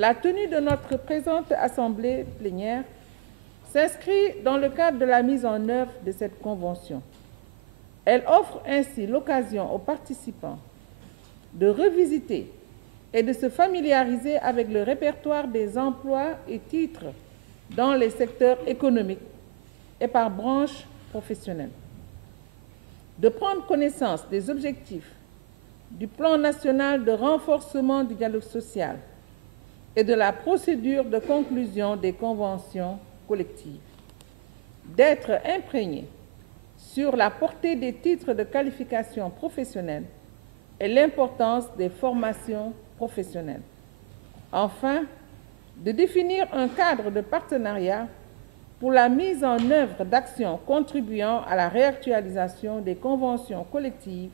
la tenue de notre présente assemblée plénière s'inscrit dans le cadre de la mise en œuvre de cette convention. Elle offre ainsi l'occasion aux participants de revisiter et de se familiariser avec le répertoire des emplois et titres dans les secteurs économiques et par branche professionnelle, de prendre connaissance des objectifs du plan national de renforcement du dialogue social et de la procédure de conclusion des conventions collectives, d'être imprégné sur la portée des titres de qualification professionnelle et l'importance des formations professionnelles. Enfin, de définir un cadre de partenariat pour la mise en œuvre d'actions contribuant à la réactualisation des conventions collectives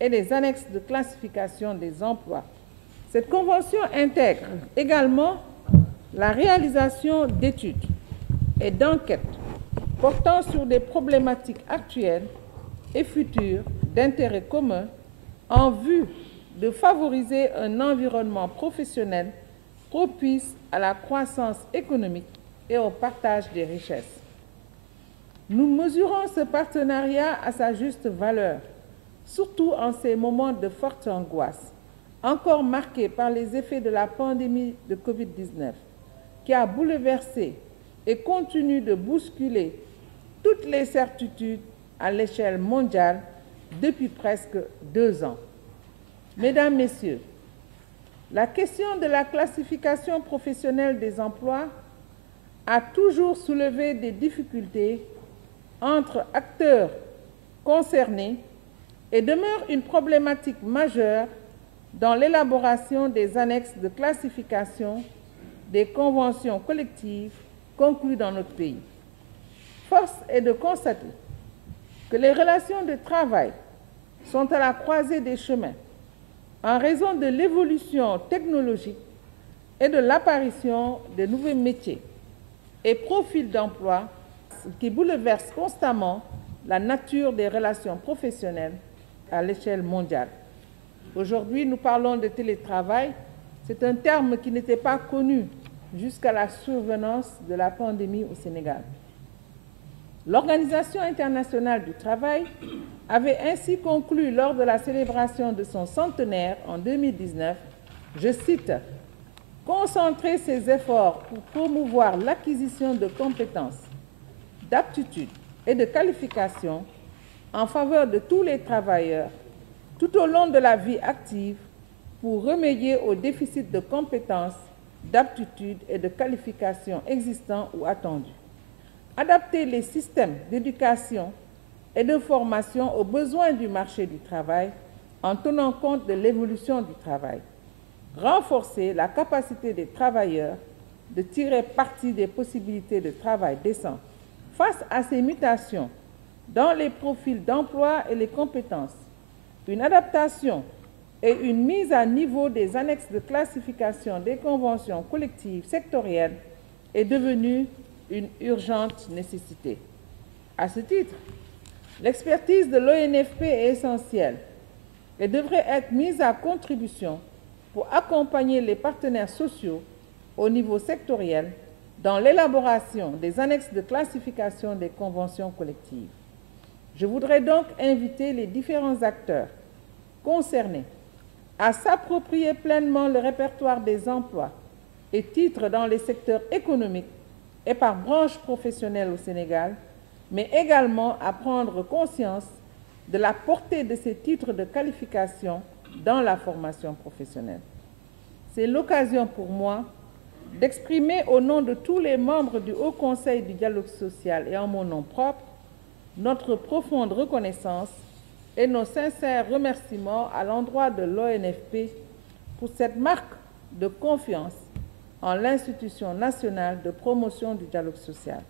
et des annexes de classification des emplois. Cette convention intègre également la réalisation d'études et d'enquêtes portant sur des problématiques actuelles et futures d'intérêt commun en vue de favoriser un environnement professionnel propice à la croissance économique et au partage des richesses. Nous mesurons ce partenariat à sa juste valeur, surtout en ces moments de forte angoisse, encore marqués par les effets de la pandémie de Covid-19, qui a bouleversé et continue de bousculer toutes les certitudes à l'échelle mondiale depuis presque 2 ans. Mesdames, Messieurs, la question de la classification professionnelle des emplois a toujours soulevé des difficultés entre acteurs concernés et demeure une problématique majeure dans l'élaboration des annexes de classification des conventions collectives conclues dans notre pays. Force est de constater que les relations de travail sont à la croisée des chemins en raison de l'évolution technologique et de l'apparition de nouveaux métiers et profils d'emploi qui bouleversent constamment la nature des relations professionnelles à l'échelle mondiale. Aujourd'hui, nous parlons de télétravail. C'est un terme qui n'était pas connu jusqu'à la survenance de la pandémie au Sénégal. L'Organisation internationale du travail avait ainsi conclu lors de la célébration de son centenaire en 2019, je cite, « Concentrer ses efforts pour promouvoir l'acquisition de compétences, d'aptitudes et de qualifications en faveur de tous les travailleurs tout au long de la vie active pour remédier aux déficits de compétences, d'aptitudes et de qualifications existants ou attendus. Adapter les systèmes d'éducation et de formation aux besoins du marché du travail en tenant compte de l'évolution du travail. Renforcer la capacité des travailleurs de tirer parti des possibilités de travail décent face à ces mutations dans les profils d'emploi et les compétences. Une adaptation et une mise à niveau des annexes de classification des conventions collectives sectorielles est devenue une urgente nécessité. À ce titre, l'expertise de l'ONFP est essentielle et devrait être mise à contribution pour accompagner les partenaires sociaux au niveau sectoriel dans l'élaboration des annexes de classification des conventions collectives. Je voudrais donc inviter les différents acteurs concernés à s'approprier pleinement le répertoire des emplois et titres dans les secteurs économiques et par branche professionnelle au Sénégal, mais également à prendre conscience de la portée de ces titres de qualification dans la formation professionnelle. C'est l'occasion pour moi d'exprimer au nom de tous les membres du Haut Conseil du dialogue social et en mon nom propre, notre profonde reconnaissance et nos sincères remerciements à l'endroit de l'ONFP pour cette marque de confiance en l'institution nationale de promotion du dialogue social.